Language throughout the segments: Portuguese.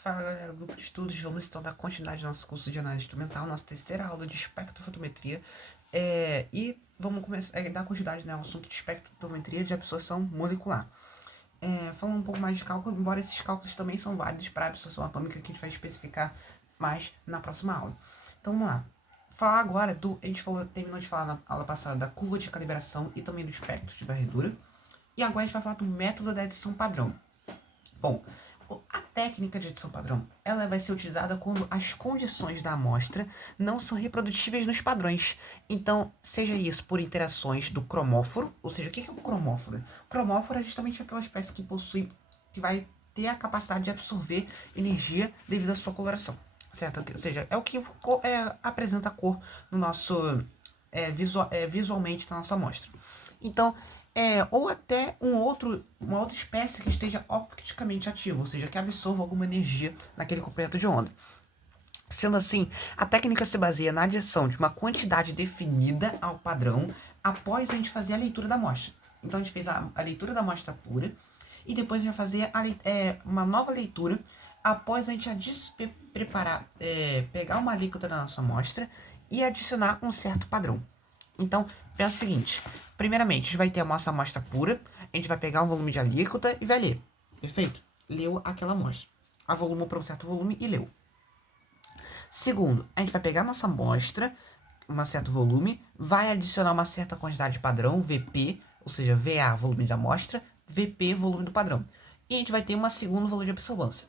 Fala galera, grupo de estudos, vamos então dar continuidade ao nosso curso de análise instrumental, nossa terceira aula de espectrofotometria. E vamos começar a dar continuidade, né, ao assunto de espectrofotometria de absorção molecular. Falando um pouco mais de cálculo, embora esses cálculos também são válidos para a absorção atômica, que a gente vai especificar mais na próxima aula. Então vamos lá. Falar agora a gente terminou de falar na aula passada da curva de calibração e também do espectro de varredura. E agora a gente vai falar do método da adição padrão. Bom, a técnica de adição padrão, ela vai ser utilizada quando as condições da amostra não são reprodutíveis nos padrões. Então, seja isso por interações do cromóforo, ou seja, o que é um cromóforo? O cromóforo é justamente aquela espécie que vai ter a capacidade de absorver energia devido à sua coloração, certo? Ou seja, é o que apresenta a cor no nosso, visualmente na nossa amostra. Então, ou até uma outra espécie que esteja opticamente ativa, ou seja, que absorva alguma energia naquele comprimento de onda. Sendo assim, a técnica se baseia na adição de uma quantidade definida ao padrão após a gente fazer a leitura da amostra. Então a gente fez a leitura da amostra pura e depois a gente vai fazer uma nova leitura após a gente pegar uma alíquota da nossa amostra e adicionar um certo padrão. Então, pensa o seguinte. Primeiramente, a gente vai ter a nossa amostra pura. A gente vai pegar um volume de alíquota e vai ler. Perfeito? Leu aquela amostra. Avolumou para um certo volume e leu. Segundo, a gente vai pegar a nossa amostra, um certo volume, vai adicionar uma certa quantidade padrão, VP, ou seja, VA, volume da amostra, VP, volume do padrão. E a gente vai ter um segundo valor de absorvância.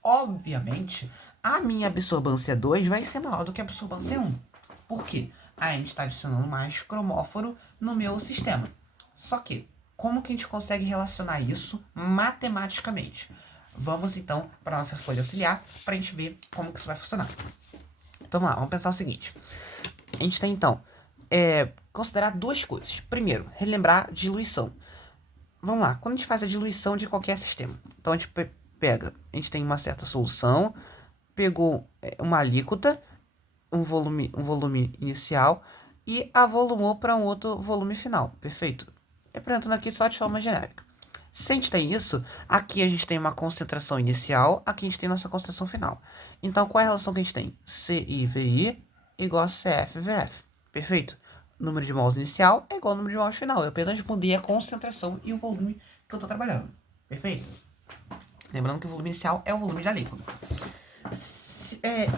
Obviamente, a minha absorvância 2 vai ser maior do que a absorvância 1. Por quê? A gente está adicionando mais cromóforo no meu sistema. Só que, como que a gente consegue relacionar isso matematicamente? Vamos então para a nossa folha auxiliar para a gente ver como que isso vai funcionar. Então vamos lá, vamos pensar o seguinte. A gente tem então considerar duas coisas. Primeiro, relembrar diluição. Vamos lá, quando a gente faz a diluição de qualquer sistema, então a gente a gente tem uma certa solução, pegou uma alíquota, um volume inicial e avolumou para um outro volume final, perfeito? Representando aqui só de forma genérica. Se a gente tem isso, aqui a gente tem uma concentração inicial, aqui a gente tem nossa concentração final. Então, qual é a relação que a gente tem? CIVI igual a CFVF, perfeito? O número de mols inicial é igual ao número de mols final. Eu apenas mudei a concentração e o volume que eu estou trabalhando, perfeito? Lembrando que o volume inicial é o volume da líquida.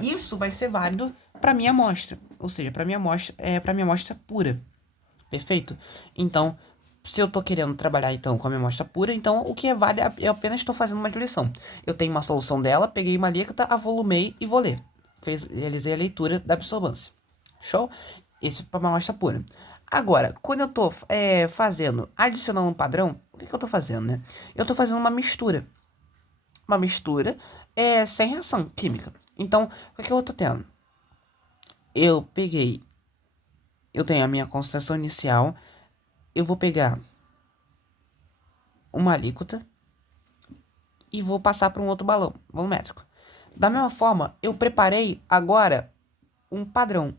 Isso vai ser válido para minha amostra, ou seja, para minha amostra pura, perfeito? Então, se eu estou querendo trabalhar então com a minha amostra pura, então o que é válido, eu apenas estou fazendo uma diluição. Eu tenho uma solução dela, peguei uma alíquota, avolumei e vou ler. Realizei a leitura da absorvância. Show? Esse é para uma amostra pura. Agora, quando eu estou adicionando um padrão, o que eu estou fazendo, né? Eu estou fazendo uma mistura. Uma mistura sem reação química. Então, o que eu estou tendo? Eu tenho a minha concentração inicial, eu vou pegar uma alíquota e vou passar para um outro balão volumétrico. Da mesma forma, eu preparei agora um padrão.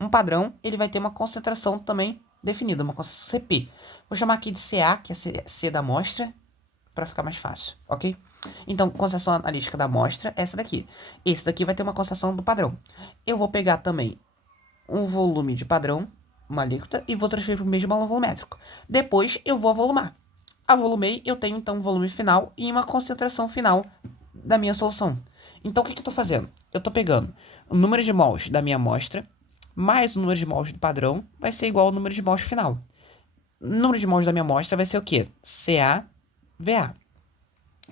Um padrão, ele vai ter uma concentração também definida, uma concentração CP. Vou chamar aqui de CA, que é C da amostra, para ficar mais fácil, ok? Então, concentração analítica da amostra é essa daqui. Esse daqui vai ter uma concentração do padrão. Eu vou pegar também um volume de padrão, uma alíquota, e vou transferir para o mesmo balão volumétrico. Depois, eu vou avolumar. Avolumei, eu tenho então um volume final e uma concentração final da minha solução. Então, o que eu estou fazendo? Eu estou pegando o número de mols da minha amostra, mais o número de mols do padrão, vai ser igual ao número de mols final. O número de mols da minha amostra vai ser o quê? CaVA.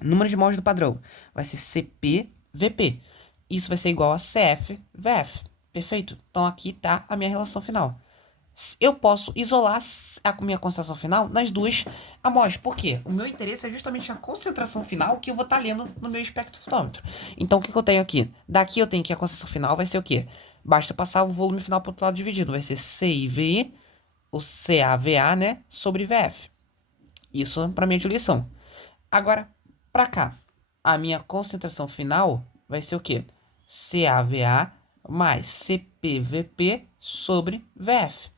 O número de mols do padrão vai ser CpVp. Isso vai ser igual a CFVF. Perfeito? Então aqui está a minha relação final. Eu posso isolar a minha concentração final nas duas amostras. Por quê? O meu interesse é justamente a concentração final que eu vou estar lendo no meu espectrofotômetro. Então o que eu tenho aqui? Daqui eu tenho que a concentração final vai ser o quê? Basta passar o volume final para o outro lado dividido. Vai ser CIVI, o CAVA, né? Sobre VF. Isso para minha diluição. Agora, para cá, a minha concentração final vai ser o quê? CaVA mais CpVp sobre VF.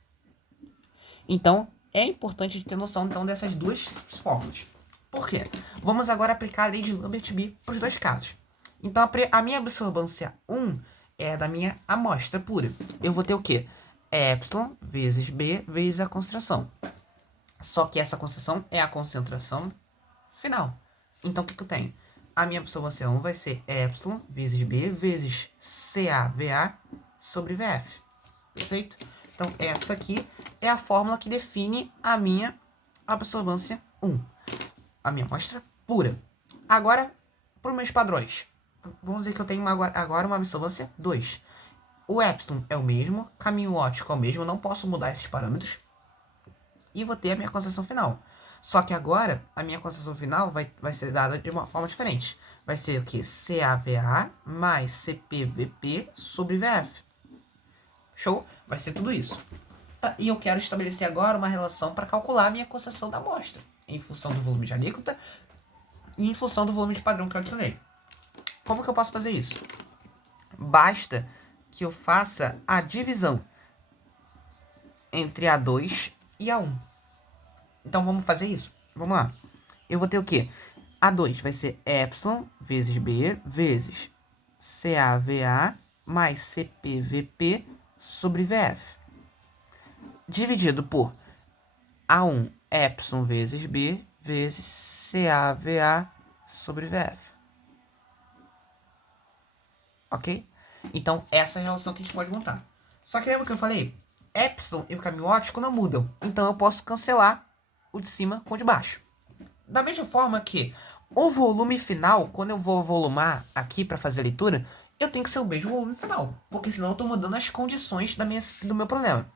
Então, é importante ter noção então, dessas duas fórmulas. Por quê? Vamos agora aplicar a lei de Lambert-B para os dois casos. Então, a minha absorvância 1 é da minha amostra pura. Eu vou ter o quê? Epsilon vezes B vezes a concentração. Só que essa concentração é a concentração final. Então, o que eu tenho? A minha absorvância 1 vai ser Epsilon vezes B vezes CaVa sobre VF. Perfeito? Então, essa aqui é a fórmula que define a minha absorvância 1. A minha amostra pura. Agora, para os meus padrões. Vamos dizer que eu tenho agora uma absorvância 2. O epsilon é o mesmo, caminho óptico é o mesmo, eu não posso mudar esses parâmetros. E vou ter a minha concentração final. Só que agora, a minha concentração final vai ser dada de uma forma diferente. Vai ser o quê? CaVa mais CpVp sobre VF. Show? Vai ser tudo isso. E eu quero estabelecer agora uma relação para calcular a minha concentração da amostra, em função do volume de alíquota e em função do volume de padrão que eu calculei. Como que eu posso fazer isso? Basta que eu faça a divisão entre A2 e A1. Então vamos fazer isso. Vamos lá. Eu vou ter o quê? A2 vai ser epsilon vezes B vezes CaVa mais CpVp sobre VF. Dividido por A1 epsilon vezes B vezes CaVa sobre VF. Ok? Então, essa é a relação que a gente pode montar. Só que lembra que eu falei? Epsilon e o caminho óptico não mudam. Então, eu posso cancelar o de cima com o de baixo. Da mesma forma que o volume final, quando eu vou volumar aqui para fazer a leitura, eu tenho que ser o mesmo volume final. Porque senão eu estou mudando as condições do meu problema.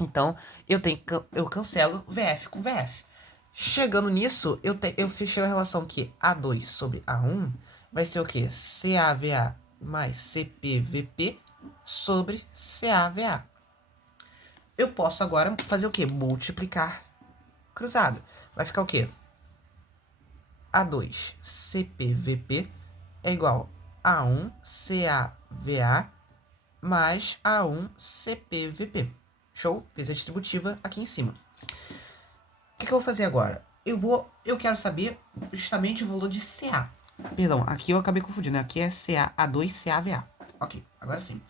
Então, eu cancelo VF com VF. Chegando nisso, eu fechei a relação que A2 sobre A1 vai ser o quê? CaVa mais CpVp sobre CaVa. Eu posso agora fazer o quê? Multiplicar cruzado. Vai ficar o quê? A2 CpVp é igual a 1 CaVa mais A1 CpVp. Show? Fiz a distributiva aqui em cima. O que eu vou fazer agora? Eu quero saber justamente o valor de Ca. Perdão, aqui eu acabei confundindo. Aqui é A2CaVa. Ok, agora sim.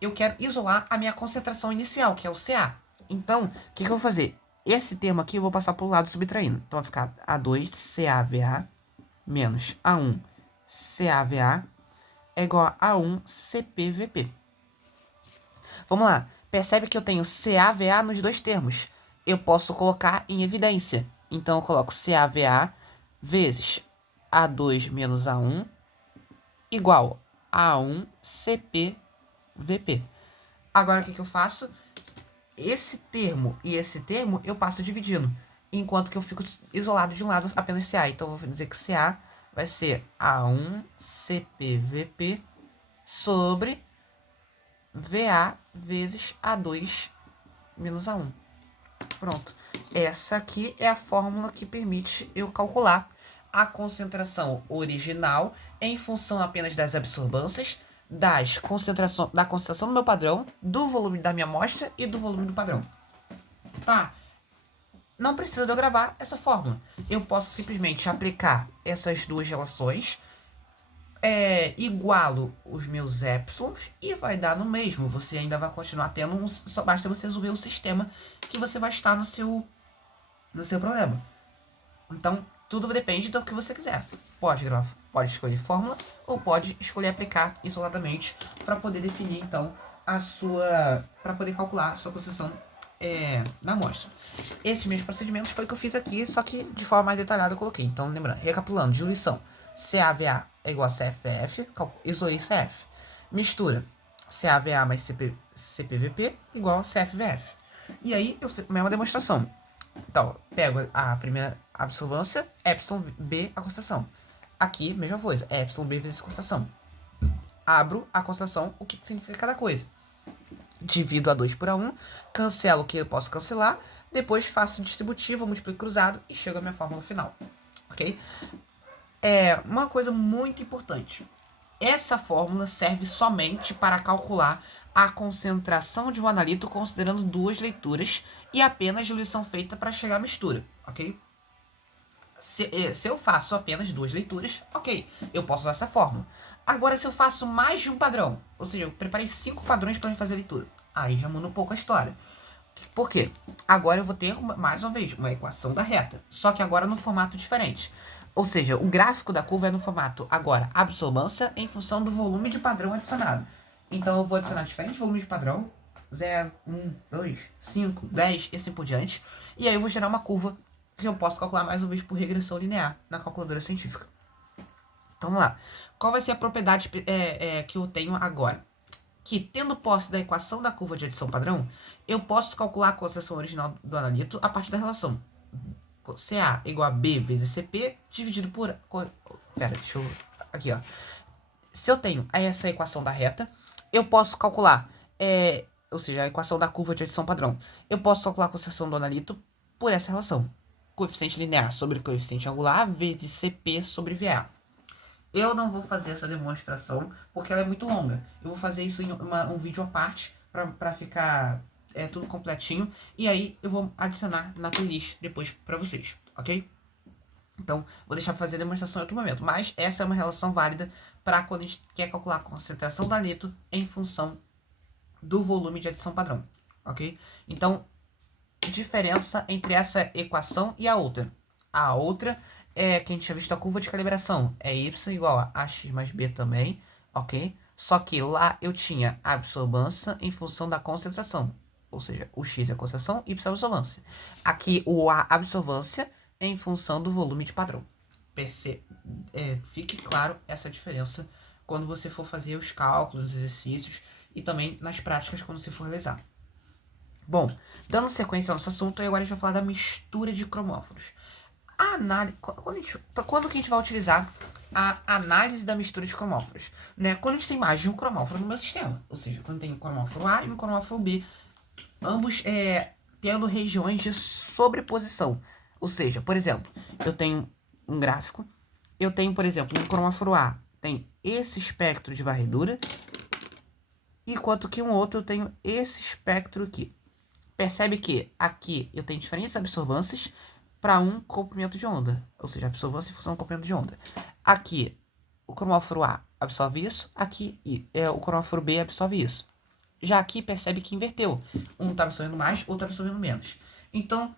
Eu quero isolar a minha concentração inicial, que é o Ca. Então, o que eu vou fazer? Esse termo aqui eu vou passar para o lado subtraindo. Então vai ficar A2CaVa menos A1 CaVa é igual a 1 CpVp. Vamos lá. Percebe que eu tenho CaVa nos dois termos. Eu posso colocar em evidência. Então, eu coloco CaVa vezes A2 menos A1 igual a 1 CpVp. Agora, o que eu faço? Esse termo e esse termo eu passo dividindo. Enquanto que eu fico isolado de um lado apenas Ca. Então, eu vou dizer que Ca vai ser A1 CpVp sobre Va vezes A2 menos A1. Pronto. Essa aqui é a fórmula que permite eu calcular a concentração original em função apenas das absorbâncias, da concentração do meu padrão, do volume da minha amostra e do volume do padrão. Tá? Não precisa de eu gravar essa fórmula. Eu posso simplesmente aplicar essas duas relações, igualo os meus epsilons e vai dar no mesmo. Você ainda vai continuar tendo só basta você resolver o sistema que você vai estar no seu problema. Então, tudo depende do que você quiser. Pode escolher fórmula ou pode escolher aplicar isoladamente para poder definir, então, para poder calcular a sua concentração da amostra. Esses mesmos procedimentos foi o que eu fiz aqui, só que de forma mais detalhada eu coloquei. Então, lembrando, recapitulando, diluição. CaVa é igual a CfVF, isolei CF. Mistura, CaVa mais CpVp igual a CfVF. E aí, eu fiz a mesma demonstração. Então, pego a primeira absorvância, epsilon B a concentração. Aqui, mesma coisa, epsilon B vezes a concentração. Abro a concentração, o que significa cada coisa. Divido A2 por A1, cancelo o que eu posso cancelar, depois faço distributivo, multiplico cruzado e chego à minha fórmula final. Ok? Uma coisa muito importante. Essa fórmula serve somente para calcular a concentração de um analito considerando duas leituras e apenas diluição feita para chegar à mistura, ok? Se eu faço apenas 2 leituras, ok, eu posso usar essa fórmula. Agora, se eu faço mais de um padrão, ou seja, eu preparei 5 padrões para fazer a leitura, aí já muda um pouco a história. Por quê? Agora eu vou ter, mais uma vez, uma equação da reta, só que agora no formato diferente. Ou seja, o gráfico da curva é no formato, agora, absorbância em função do volume de padrão adicionado. Então eu vou adicionar diferentes volumes de padrão, 0, 1, 2, 5, 10 e assim por diante. E aí eu vou gerar uma curva que eu posso calcular mais uma vez por regressão linear na calculadora científica. Então vamos lá. Qual vai ser a propriedade que eu tenho agora? Que, tendo posse da equação da curva de adição padrão, eu posso calcular a concentração original do analito a partir da relação CA igual a B vezes CP dividido por... Pera, deixa eu... Aqui, ó. Se eu tenho essa equação da reta, eu posso calcular... ou seja, a equação da curva de adição padrão. Eu posso calcular a concentração do analito por essa relação. Coeficiente linear sobre coeficiente angular vezes CP sobre VA. Eu não vou fazer essa demonstração porque ela é muito longa. Eu vou fazer isso em um vídeo à parte para ficar tudo completinho. E aí eu vou adicionar na playlist depois para vocês, ok? Então, vou deixar para fazer a demonstração em outro momento. Mas essa é uma relação válida para quando a gente quer calcular a concentração do analito em função do volume de adição padrão, ok? Então, diferença entre essa equação e a outra. A outra é que a gente tinha visto a curva de calibração. É y igual a ax mais b também, ok? Só que lá eu tinha a absorbância em função da concentração. Ou seja, o x é a concentração, y é a absorbância. Aqui a absorbância é em função do volume de padrão. Fique claro essa diferença quando você for fazer os cálculos, os exercícios e também nas práticas quando você for realizar. Bom, dando sequência ao nosso assunto, agora a gente vai falar da mistura de cromóforos. A análise, quando que a gente vai utilizar a análise da mistura de cromóforos? Né? Quando a gente tem mais de um cromóforo no meu sistema. Ou seja, quando tem um cromóforo A e um cromóforo B, ambos tendo regiões de sobreposição. Ou seja, por exemplo, eu tenho um gráfico, eu tenho, por exemplo, um cromóforo A tem esse espectro de varredura, enquanto que um outro eu tenho esse espectro aqui. Percebe que aqui eu tenho diferentes absorvâncias para um comprimento de onda. Ou seja, absorvância em função do comprimento de onda. Aqui, o cromóforo A absorve isso. Aqui, o cromóforo B absorve isso. Já aqui, percebe que inverteu. Um está absorvendo mais, outro está absorvendo menos. Então,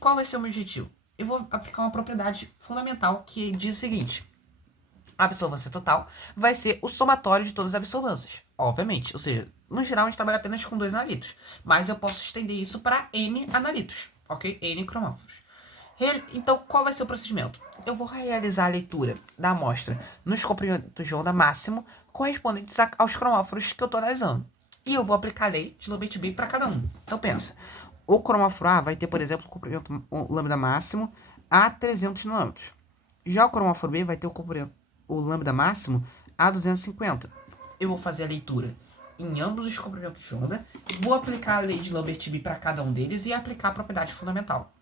qual vai ser o meu objetivo? Eu vou aplicar uma propriedade fundamental que diz o seguinte. A absorvância total vai ser o somatório de todas as absorvâncias. Obviamente. Ou seja, no geral, a gente trabalha apenas com 2 analitos. Mas eu posso estender isso para N analitos. Ok? N cromóforos. Então, qual vai ser o procedimento? Eu vou realizar a leitura da amostra nos comprimentos de onda máximo correspondentes aos cromóforos que eu estou analisando. E eu vou aplicar a lei de Lambert-B para cada um. Então, pensa. O cromóforo A vai ter, por exemplo, o comprimento lambda máximo a 300 nanômetros. Já o cromóforo B vai ter o lambda máximo a 250. Eu vou fazer a leitura em ambos os comprimentos de onda, vou aplicar a lei de Lambert-B para cada um deles e aplicar a propriedade fundamental.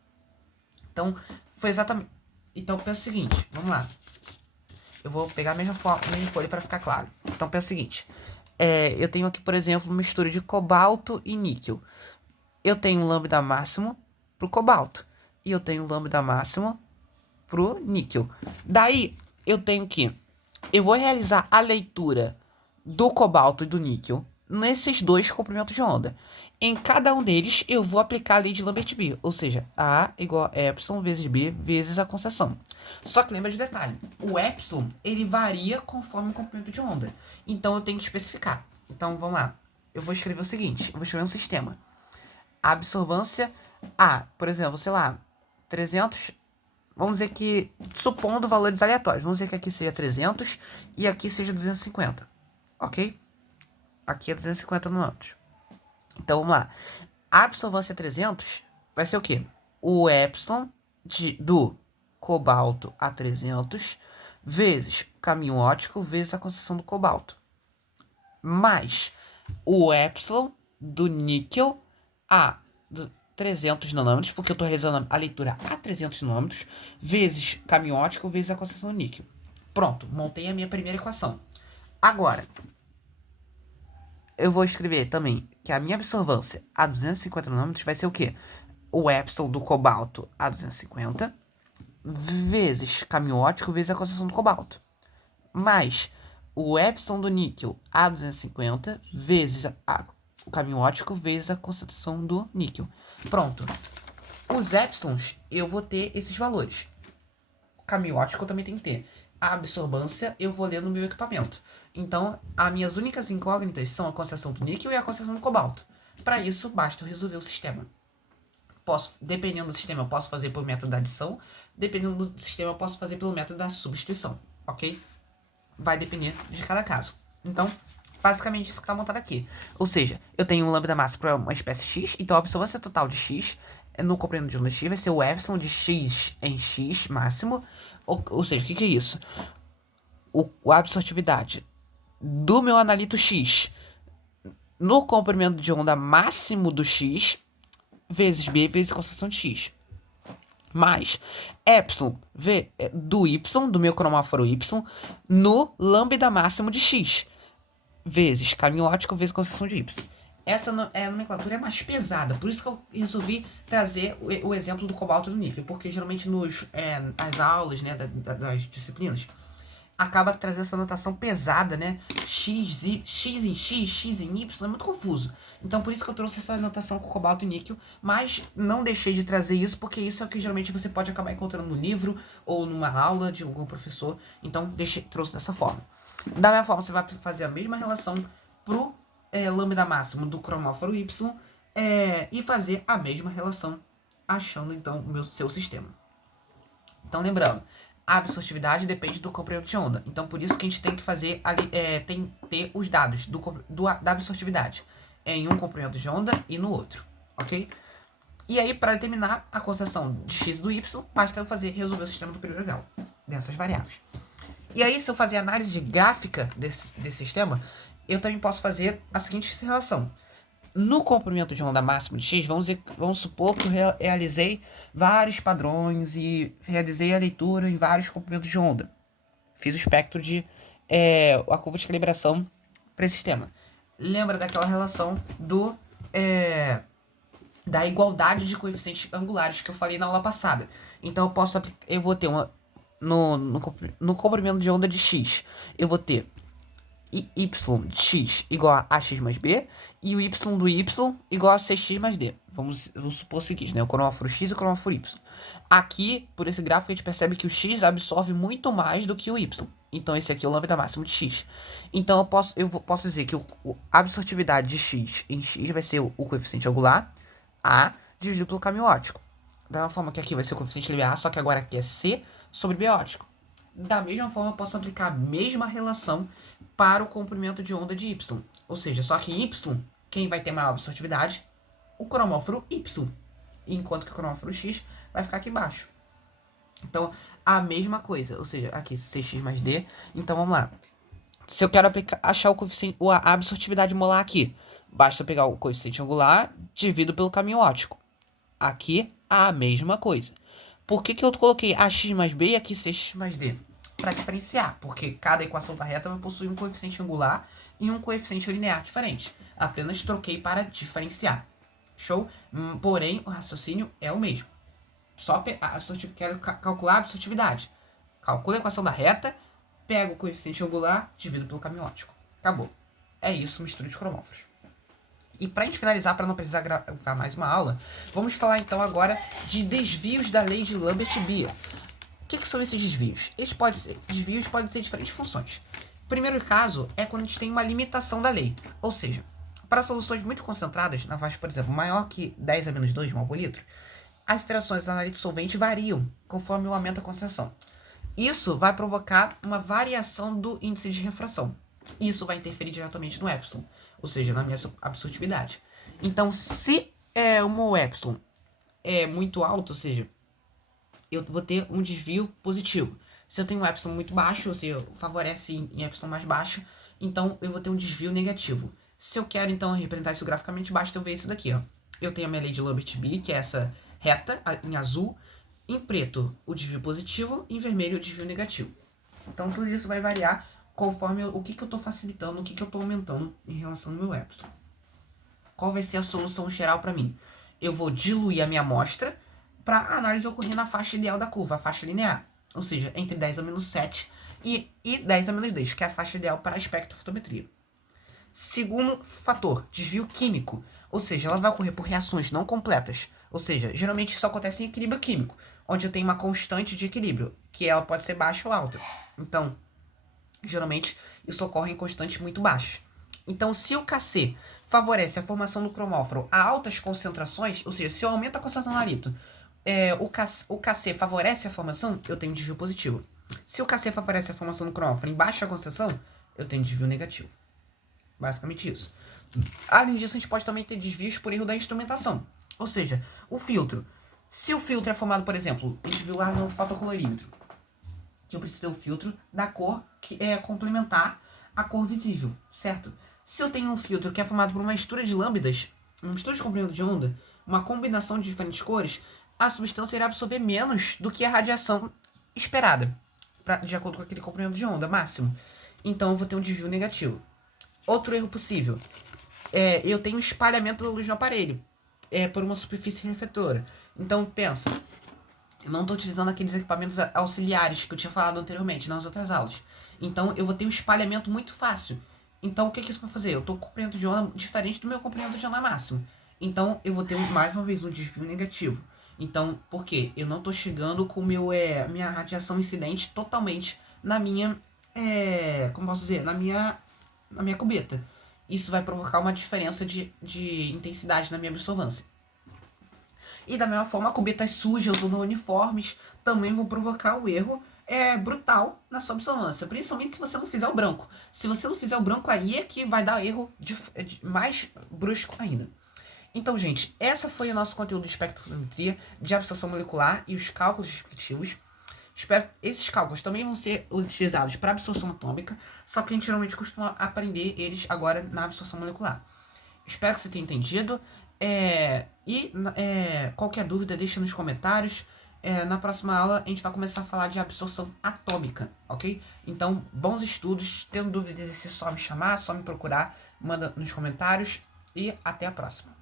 Então, foi exatamente... Então, pensa o seguinte, vamos lá. Eu vou pegar a mesma folha para ficar claro. Então, pensa o seguinte. Eu tenho aqui, por exemplo, uma mistura de cobalto e níquel. Eu tenho um lambda máximo pro cobalto. E eu tenho um lambda máximo pro níquel. Daí, eu vou realizar a leitura do cobalto e do níquel nesses 2 comprimentos de onda. Em cada um deles, eu vou aplicar a lei de Lambert-B, ou seja, A igual a epsilon vezes B vezes a concentração. Só que lembra de detalhe, o epsilon, ele varia conforme o comprimento de onda. Então, eu tenho que especificar. Então, vamos lá. Eu vou escrever o seguinte, eu vou escrever um sistema. A absorvância A, por exemplo, sei lá, 300... Vamos dizer que, supondo valores aleatórios, vamos dizer que aqui seja 300 e aqui seja 250, ok? Aqui é 250 nanômetros. Então, vamos lá. A absorvância 300 vai ser o quê? O epsilon do cobalto a 300 vezes o caminho óptico vezes a concentração do cobalto. Mais o epsilon do níquel a 300 nanômetros, porque eu estou realizando a leitura a 300 nanômetros, vezes caminho óptico, vezes a concentração do níquel. Pronto, montei a minha primeira equação. Agora, eu vou escrever também que a minha absorvância a 250 nanômetros vai ser o quê? O epsilon do cobalto a 250, vezes caminho óptico vezes a concentração do cobalto. Mais o epsilon do níquel a 250 vezes o caminho óptico vezes a concentração do níquel. Pronto. Os epsilons, eu vou ter esses valores. O caminho óptico eu também tem que ter. A absorbância eu vou ler no meu equipamento. Então, as minhas únicas incógnitas são a concentração do níquel e a concentração do cobalto. Para isso, basta eu resolver o sistema. Dependendo do sistema, eu posso fazer por método da adição. Dependendo do sistema, eu posso fazer pelo método da substituição. Ok? Vai depender de cada caso. Então, basicamente isso que está montado aqui. Ou seja, eu tenho um lambda máximo para uma espécie X, então a absorvância total de X no comprimento de onda X vai ser o epsilon de X em X máximo. Ou seja, o que é isso? A absortividade do meu analito X no comprimento de onda máximo do X vezes B vezes concentração de X. Mais epsilon do Y, do meu cromóforo Y, no lambda máximo de X, vezes caminho óptico vezes concentração de Y. Essa a nomenclatura é mais pesada, por isso que eu resolvi trazer o exemplo do cobalto e do níquel, porque geralmente nas aulas, né, das disciplinas, acaba trazendo essa notação pesada, né? X em X, X em Y, é muito confuso. Então por isso que eu trouxe essa notação com cobalto e níquel, mas não deixei de trazer isso, porque isso é o que geralmente você pode acabar encontrando no livro ou numa aula de algum professor. Então trouxe dessa forma. Da mesma forma, você vai fazer a mesma relação pro lambda máximo do cromóforo Y e fazer a mesma relação achando então o seu sistema. Então lembrando, a absortividade depende do comprimento de onda. Então, por isso que a gente tem que fazer tem que ter os dados da absortividade em um comprimento de onda e no outro, ok? E aí, para determinar a concentração de x do y, basta eu resolver o sistema do primeiro grau dessas variáveis. E aí, se eu fazer análise gráfica desse sistema, eu também posso fazer a seguinte relação. No comprimento de onda máximo de x, vamos supor que eu realizei vários padrões e realizei a leitura em vários comprimentos de onda. Fiz o espectro a curva de calibração para esse sistema. Lembra daquela relação da igualdade de coeficientes angulares que eu falei na aula passada. Então eu vou ter no comprimento de onda de x, eu vou ter y de x igual a x mais b e o y do y igual a 6x mais d. Vamos supor o seguinte, né? O cromóforo x e o cromóforo y. Aqui, por esse gráfico, a gente percebe que o x absorve muito mais do que o y. Então, esse aqui é o lambda máximo de x. Então, eu posso dizer que a absortividade de x em x vai ser o coeficiente angular, A, dividido pelo caminho óptico. Da mesma forma que aqui vai ser o coeficiente linear, só que agora aqui é C sobre B óptico. Da mesma forma, eu posso aplicar a mesma relação para o comprimento de onda de Y. Ou seja, só que Y, quem vai ter maior absortividade? O cromóforo Y. Enquanto que o cromóforo X vai ficar aqui embaixo. Então, a mesma coisa. Ou seja, aqui 6x mais D. Então, vamos lá. Se eu quero achar o coeficiente, a absortividade molar aqui, basta pegar o coeficiente angular, divido pelo caminho óptico. Aqui, a mesma coisa. Por que eu coloquei ax mais b e aqui 6x mais d? Para diferenciar, porque cada equação da reta vai possuir um coeficiente angular e um coeficiente linear diferente. Apenas troquei para diferenciar. Show? Porém, o raciocínio é o mesmo. Só quero calcular a absortividade. Calcula a equação da reta, pego o coeficiente angular, divido pelo caminho óptico. Acabou. É isso, mistura de cromóforos. E para a gente finalizar, para não precisar gravar mais uma aula, vamos falar então agora de desvios da lei de Lambert-Beer. O que são esses desvios? Desvios podem ter diferentes funções. O primeiro caso é quando a gente tem uma limitação da lei. Ou seja, para soluções muito concentradas, na faixa, por exemplo, maior que 10 a menos 2 mol por litro, as interações analítico solvente variam conforme o aumento da concentração. Isso vai provocar uma variação do índice de refração. Isso vai interferir diretamente no epsilon, ou seja, na minha absortividade. Então, se o meu epsilon é muito alto, ou seja, eu vou ter um desvio positivo. Se eu tenho um epsilon muito baixo, ou seja, favorece em epsilon mais baixo, então eu vou ter um desvio negativo. Se eu quero, então, representar isso graficamente, basta eu ver isso daqui, ó. Eu tenho a minha lei de Lambert-Beer, que é essa reta, em azul, em preto o desvio positivo, em vermelho o desvio negativo. Então, tudo isso vai variar conforme o que eu estou facilitando, o que eu estou aumentando em relação ao meu epsilon. Qual vai ser a solução geral para mim? Eu vou diluir a minha amostra para a análise ocorrer na faixa ideal da curva, a faixa linear, ou seja, entre 10 a menos 7 e 10 a menos 10, que é a faixa ideal para a espectrofotometria. Segundo fator, desvio químico, ou seja, ela vai ocorrer por reações não completas, ou seja, geralmente isso acontece em equilíbrio químico, onde eu tenho uma constante de equilíbrio, que ela pode ser baixa ou alta. Então, geralmente isso ocorre em constantes muito baixas. Então, se o Kc favorece a formação do cromóforo a altas concentrações, ou seja, se eu aumento a concentração do narito, o Kc favorece a formação, eu tenho desvio positivo. Se o Kc favorece a formação do cromóforo em baixa concentração, eu tenho desvio negativo. Basicamente isso. Além disso, a gente pode também ter desvios por erro da instrumentação. Ou seja, o filtro. Se o filtro é formado, por exemplo, a gente viu lá no fotocolorímetro, que eu preciso ter o filtro da cor que é complementar a cor visível, certo? Se eu tenho um filtro que é formado por uma mistura de lambdas, uma mistura de comprimento de onda, uma combinação de diferentes cores, a substância irá absorver menos do que a radiação esperada, de acordo com aquele comprimento de onda máximo. Então eu vou ter um desvio negativo. Outro erro possível, eu tenho espalhamento da luz no aparelho, por uma superfície refletora. Então pensa, eu não estou utilizando aqueles equipamentos auxiliares que eu tinha falado anteriormente nas outras aulas. Então eu vou ter um espalhamento muito fácil. Então o que isso vai fazer? Eu estou com comprimento de onda diferente do meu comprimento de onda máximo. Então eu vou ter mais uma vez um desvio negativo. Então, por quê? Eu não estou chegando com minha radiação incidente totalmente na minha, como posso dizer, na minha cubeta. Isso vai provocar uma diferença de intensidade na minha absorvância. E da mesma forma, cubetas sujas ou não uniformes também vão provocar o erro brutal na sua absorvância. Principalmente se você não fizer o branco. Se você não fizer o branco, aí é que vai dar erro mais brusco ainda. Então, gente, essa foi o nosso conteúdo de espectrofotometria, de absorção molecular e os cálculos respectivos. Espero que esses cálculos também vão ser utilizados para absorção atômica, só que a gente geralmente costuma aprender eles agora na absorção molecular. Espero que você tenha entendido. Qualquer dúvida, deixa nos comentários. Na próxima aula, a gente vai começar a falar de absorção atômica, ok? Então, bons estudos. Tendo dúvida de exercício, só me chamar, só me procurar. Manda nos comentários. E até a próxima.